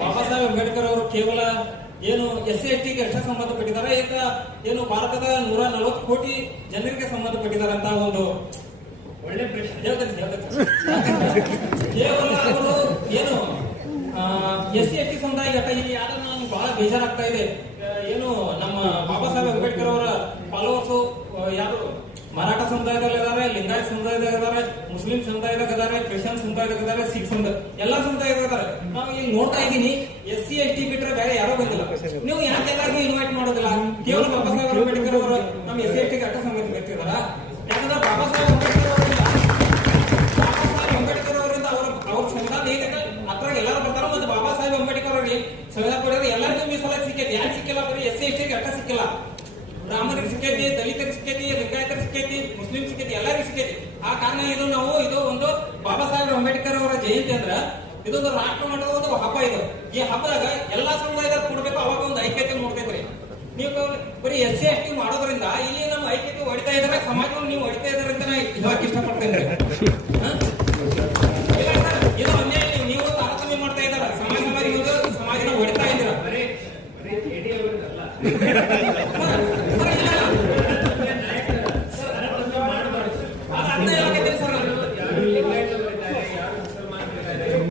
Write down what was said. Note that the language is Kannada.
ಬಾಬಾ ಸಾಹೇಬ್ ಅಂಬೇಡ್ಕರ್ ಅವರು ಕೇವಲ ಏನು SC STಗೆ ಅಷ್ಟೇ ಸಂಬಂಧಪಟ್ಟಿದ್ದಾರೆ, ಈಗ ಏನು ಭಾರತದ 140 ಕೋಟಿ ಜನರಿಗೆ ಸಂಬಂಧಪಟ್ಟಿದ್ದಾರೆ ಅಂತ ಒಂದು ಒಳ್ಳೆ ಪ್ರಶ್ನೆ ಹೇಳ್ತೇನೆ. ಕೇವಲ ಅವರು ಏನು SC ST ಸಮುದಾಯ ಇಲ್ಲಿ ಯಾರು ನಾನು ಬಹಳ ಬೇಜಾರಾಗ್ತಾ ಇದೆ. ಏನು ನಮ್ಮ ಬಾಬಾ ಸಾಹೇಬ್ ಅಂಬೇಡ್ಕರ್ ಅವರ ಫಾಲೋವರ್ಸು ಯಾರು ಮರಾಠ ಸಮುದಾಯದಲ್ಲಿ ಇದಾರೆ, ಲಿಂಗಾಯತ್ ಸಮುದಾಯದಾಗ ಇದಾರೆ, ಮುಸ್ಲಿಂ ಸಮುದಾಯದಾಗ ಇದಾರೆ, ಕ್ರಿಶ್ಚಿಯನ್ ಸಮುದಾಯದಾಗ ಇದಾರೆ, ಸಿಖ್ ಸಮುದಾಯ ಎಲ್ಲಾ ಸಮುದಾಯದಾಗ ಇದಾರೆ. ನಾವು ಈಗ ನೋಡ್ತಾ ಇದ್ದೀನಿ SC ST ಬಿಟ್ರೆ ಬೇರೆ ಯಾರೋ ಬಂದಿಲ್ಲ. ನೀವು ಯಾಕೆ ಎಲ್ಲರಿಗೂ ಇನ್ವೈಟ್ ಮಾಡೋದಿಲ್ಲ? ಕೇವಲ ಬಾಬಾ ಸಾಹೇಬ್ ಅಂಬೇಡ್ಕರ್ ಅವರು ನಮ್ಮ SC ST ಅಟ್ಟ ಸಂಗತಿ ಬರ್ತಿದಾರ. ಯಾಕಂದ್ರೆ ಬಾಬಾ ಸಾಹೇಬ್ ಅಂಬೇಡ್ಕರ್ ಅವರಿಂದ ಅವ್ರ ಸಂವಿಧಾನ ಏನಿದೆ ಅದ್ರಾಗ ಎಲ್ಲರೂ ಬರ್ತಾರ. ಮತ್ತೆ ಬಾಬಾ ಸಾಹೇಬ್ ಅಂಬೇಡ್ಕರ್ ಅವ್ರಿಗೆ ಸಂವಿಧಾನ ಕೊಡೋದು ಎಲ್ಲರಿಗೂ ಮೀಸಲಾತಿ ಸಿಕ್ಕೈತಿ. ಯಾಕೆ ಸಿಕ್ಕಿಲ್ಲ? ಬರೀ SC STಗೆ ಅಟ್ಟ ಸಿಕ್ಕಿಲ್ಲ. ಬ್ರಾಹ್ಮಣರಿಗೆ ಸಿಕ್ಕೈತಿ, ದಲಿತರಿಗೆ ಸಿಕ್ಕೈತಿ, ಲಿಂಗಾಯತರಿಗೆ ಸಿಕ್ಕೈತಿ, ಮುಸ್ಲಿಂ ಸಿಕ್ಕೈತಿ, ಎಲ್ಲರಿಗೂ ಸಿಕ್ಕೈತಿ. ಆ ಕಾರಣ ಇದು ಒಂದು ಬಾಬಾ ಸಾಹೇಬ್ ಅಂಬೇಡ್ಕರ್ ಅವರ ಜಯಂತಿ ಅಂದ್ರ ಇದೊಂದು ರಾಷ್ಟ್ರ ಮಟ್ಟದ ಒಂದು ಹಬ್ಬ. ಇದು ಈ ಹಬ್ಬದಾಗ ಎಲ್ಲಾ ಸಮುದಾಯದಾಗ ಕೊಡ್ಬೇಕು, ಅವಾಗ ಒಂದು ಐಕ್ಯತೆ ನೋಡ್ತೈತ್ರಿ. ನೀವು ಬರೀ SC ST ಮಾಡೋದ್ರಿಂದ ಇಲ್ಲಿ ನಮ್ಮ ಐಕ್ಯತೆ ಹೊಡಿತಾ ಇದಾರೆ, ಸಮಾಜವನ್ನು ನೀವು ಹೊಡಿತಾ ಇದಾರೆ ಅಂತ ನಾ ಇಷ್ಟಪಡ್ತೇನೆ.